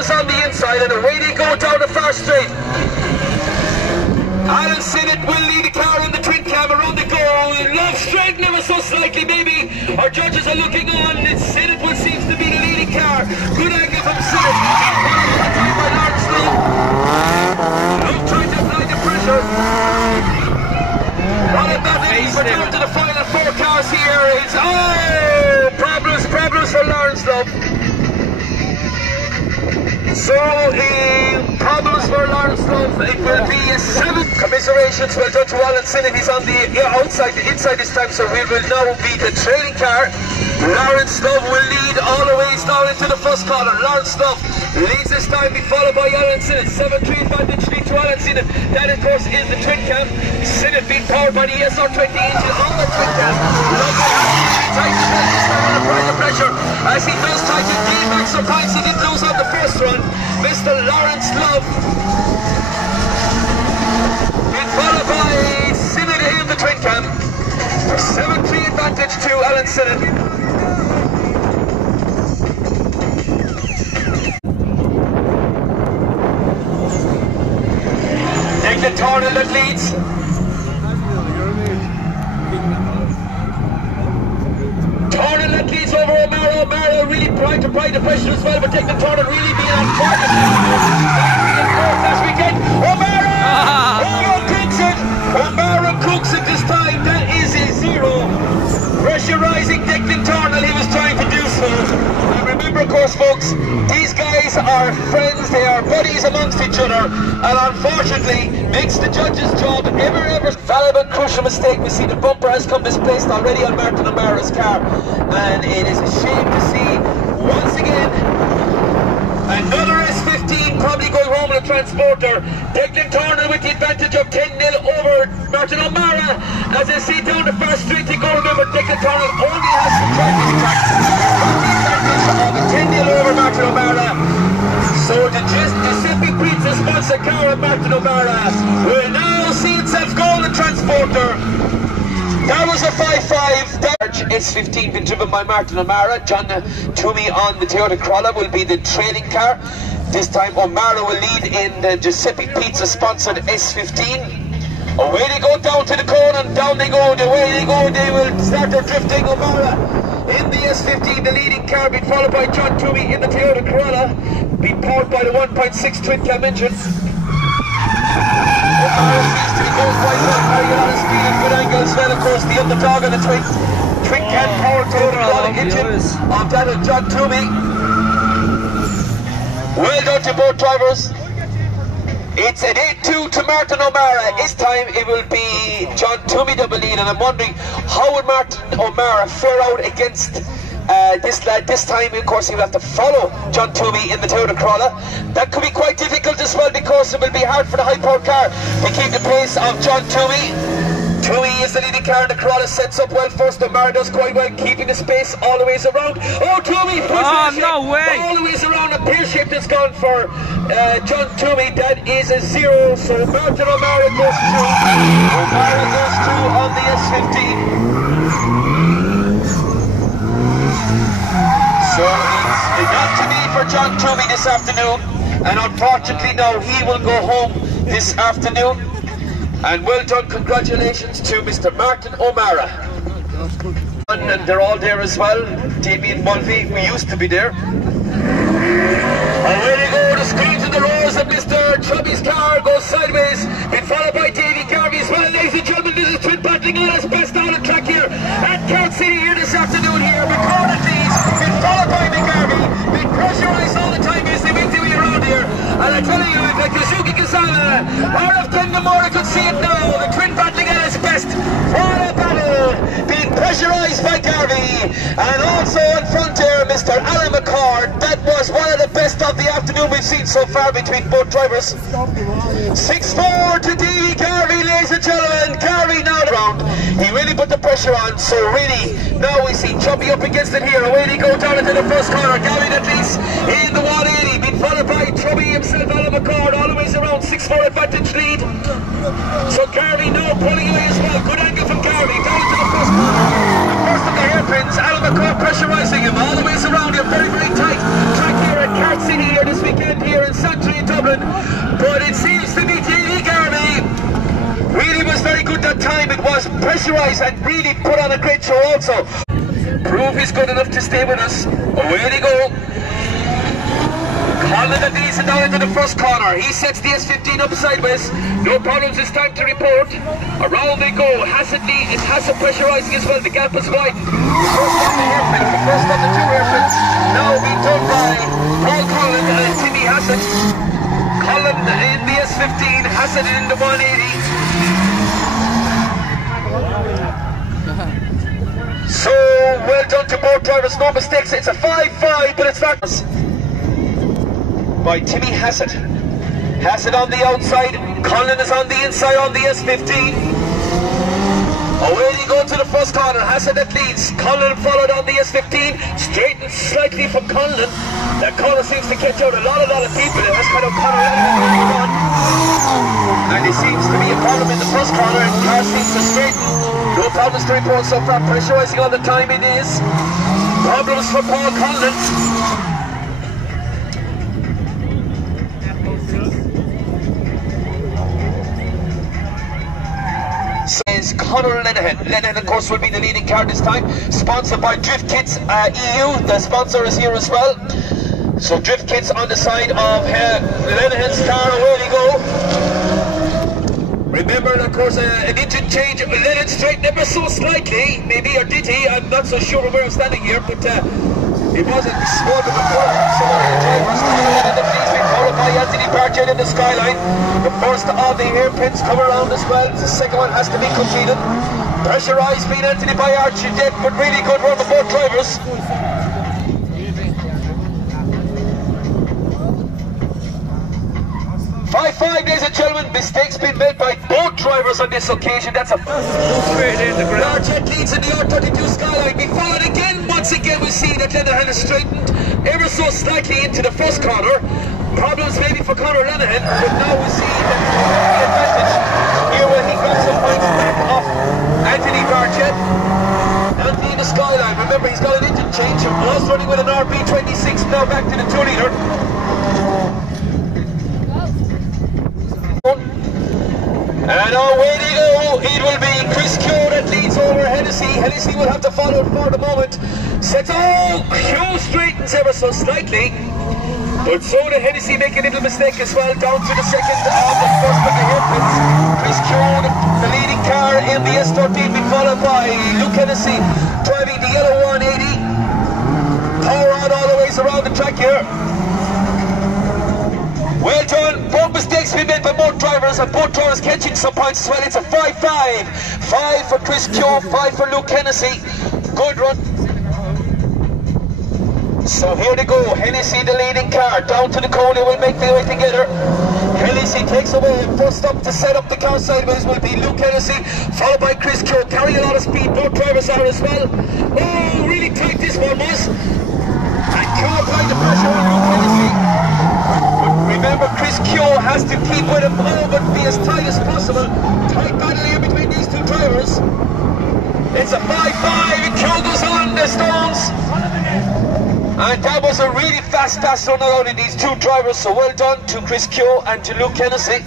is on the inside, and away they go down the far straight. Alan Sinnott will lead the car in the twin cam around the goal. Love straight ever so slightly, maybe. Our judges are looking on. It's Sinnott will seems to be the leading car. Good angle from Sinnott. By Lawrence Love. Love trying to apply the pressure. What a battle. We're down to the final 4 cars here. It's problems for Lawrence Love. So, problems for Lawrence Love. It will be a 7. Commiserations, well done to Alan Sinnott. He's on the outside, the inside this time, so we will now be the trailing car. Lawrence Love will lead all the way down into the first corner. Lawrence Love leads this time, be followed by Alan Sinnott. 7-3 advantage lead to Alan Sinnott. That, of course, is the twin cam. Sinnott being powered by the SR20 engine on the twin cam. Love tighten the pressure as he does try to gain back some points. He did lose on the first run. Mr. Lawrence Love being followed by Sinnott in the twin cam. 7-3 advantage to Alan Sinnott. The Tornel that leads. Tornel that leads over O'Mara. O'Mara really trying to apply the pressure as well, but take the Tornel really being on target. As we get O'Mara cooks it. O'Mara cooks it this time. That is a 0. Pressurizing Declan Tornel, he was trying to do so. And remember, of course, folks, these guys are friends, they are buddies amongst each other, and unfortunately makes the judge's job ever valuable, crucial mistake. We see the bumper has come misplaced already on Martin O'Mara's car, and it is a shame to see once again another S15 probably going home in a transporter. Declan Turner with the advantage of 10-0 over Martin O'Mara. As I see down the first straight to go, remember Declan Turner only has to try to track the advantage of 10-0 over Martin O'Mara. So the Giuseppe Pizza sponsor car of Martin O'Mara will now see itself go in the transporter. That was a 5-5. S15 been driven by Martin O'Mara. John Toomey on the Toyota Corolla will be the trailing car. This time O'Mara will lead in the Giuseppe Pizza sponsored S15. Away they go down to the cone and down they go. Away they go. They will start their drifting. O'Mara in the S15, the leading car, being followed by John Toomey in the Toyota Corolla, being powered by the 1.6 twin cam engine. O'Mara seems to be going quite well, carrying a lot of speed and good angle as well. Of course, the underdog on the twin cam powered Toyota Corolla engine of that of John Toomey. Well done to both drivers. It's an 8-2 to Martin O'Mara. This time it will be John Toomey double lead, and I'm wondering how would Martin O'Mara fare out against this lad. This time, of course, he will have to follow John Toomey in the Toyota Corolla. That could be quite difficult as well, because it will be hard for the high-powered car to keep the pace of John Toomey. Toomey is the leading car, and the Corolla sets up well first. O'Mara does quite well, keeping the space all the ways around. Oh, Toomey! No way! All the ways around, a pear shift has gone for John Toomey. That is a 0, so Martin O'Mara goes through. O'Mara goes through on the S15. So it's not to be for John Toomey this afternoon, and unfortunately now he will go home this afternoon. And well done, congratulations to Mr. Martin O'Mara. And they're all there as well. Damien Mulvey, we used to be there. And where they go, the screens and the roars of Mr. Chubby's car goes sideways, been followed by Davy Garvey as well. Ladies and gentlemen, this is twin battling on his best out of track here at Kart City here this afternoon here. Recorded leads, been followed by McGarvey, been pressurised all the time as they make their way around here. And I tell you, like Kazuki Kasama, out of Kendamore, I could see it now. The twin battling at its best. What a battle! Being pressurised by Garvey. And also in front here, Mr. Alan McCord. That was one of the best of the afternoon we've seen so far between both drivers. 6-4 to Davy Garvey, ladies and gentlemen. Garvey now around. He really put the pressure on, so really, now we see Chubby up against it here. Away they go down into the first corner. Garvey at least in the 180, being followed by Chubby himself, Alan McCord, all the ways around, 6-4 advantage lead. So Garvey now pulling away as well. Good angle from Garvey, down to the first corner. The first of the hairpins, Alan McCord pressurising him all the ways around here. Very, very tight track here at Kart City here this weekend. also. Prove he's good enough to stay with us. Away they go. Colin and Deason down into the first corner. He sets the S15 up sideways. No problems, it's time to report. Around they go. Hassett pressurising as well. The gap is wide. First on the hairpin. First on the two hairpins. Now being done by Paul Cullen and Timmy Hassett. Cullen in the S15. Hassett in the 180. So well done to both drivers. No mistakes. It's a 5-5, but it's not. By Timmy Hassett. Hassett on the outside, Colin is on the inside on the S15. Away they go to the first corner. Hassett that leads. Colin followed on the S15. Straightened slightly from Colin. That corner seems to catch out a lot of people. It has kind of Conor going on. And it seems to be a problem in the first corner, and car seems to straighten. No problems to report so far. Pressurising all the time it is. Problems for Paul Colin. Says Conor Lenihan. Lenihan, of course, will be the leading car this time. Sponsored by Drift Kits EU. The sponsor is here as well. So Drift Kits on the side of Lenihan's car. Away they go. Remember, of course, an engine change. Lenihan straightened ever so slightly. Maybe, or did he? I'm not so sure where I'm standing here, but it wasn't small of a problem. So one of the drivers, followed by Anthony Barchett in the skyline. The first of the hairpins come around as well. The second one has to be completed. Pressurised being Anthony by Architect, but really good run of both drivers. 5-5, ladies and gentlemen. Mistakes been made by both drivers on this occasion. That's a straight in the ground. Architect leads in the R32 skyline. We followed again. Once again, we see that Lenihan has straightened ever so slightly into the first corner. Problems maybe for Conor Lenihan, but now we see that the advantage here when he grabs some points back off Anthony Barchett. Anthony in the skyline. Remember, he's got an engine change. Was running with an RB26, now back to the 2-litre. And away they go. It will be Chris Keogh that leads over Hennessy. Hennessy will have to follow for the moment. Sets. Oh, Keogh straightens ever so slightly. But so did Hennessy make a little mistake as well, down to the second of the first of the hairpins. Chris Keogh, the leading car in the S13, being followed by Luke Hennessy, driving the yellow 180. Power on all the ways around the track here. Well done. Both mistakes been made by both drivers, and both drivers catching some points as well. It's a 5-5. 5 for Chris Keogh, 5 for Luke Hennessy. Good run. So here they go, Hennessy the leading car, down to the corner, will make their way together. Hennessy takes away, first up to set up the car sideways will be Luke Hennessy, followed by Chris Keogh, carrying a lot of speed, both drivers are as well. Oh, really tight this one was. And Keogh applied the pressure on Luke Hennessy. But remember, Chris Keogh has to keep with him, but be as tight as possible. Tight battle here between these two drivers. It's a 5-5, and Keogh goes on the stones. And that was a really fast run out of these two drivers, so well done to Chris Keogh and to Luke Hennessy.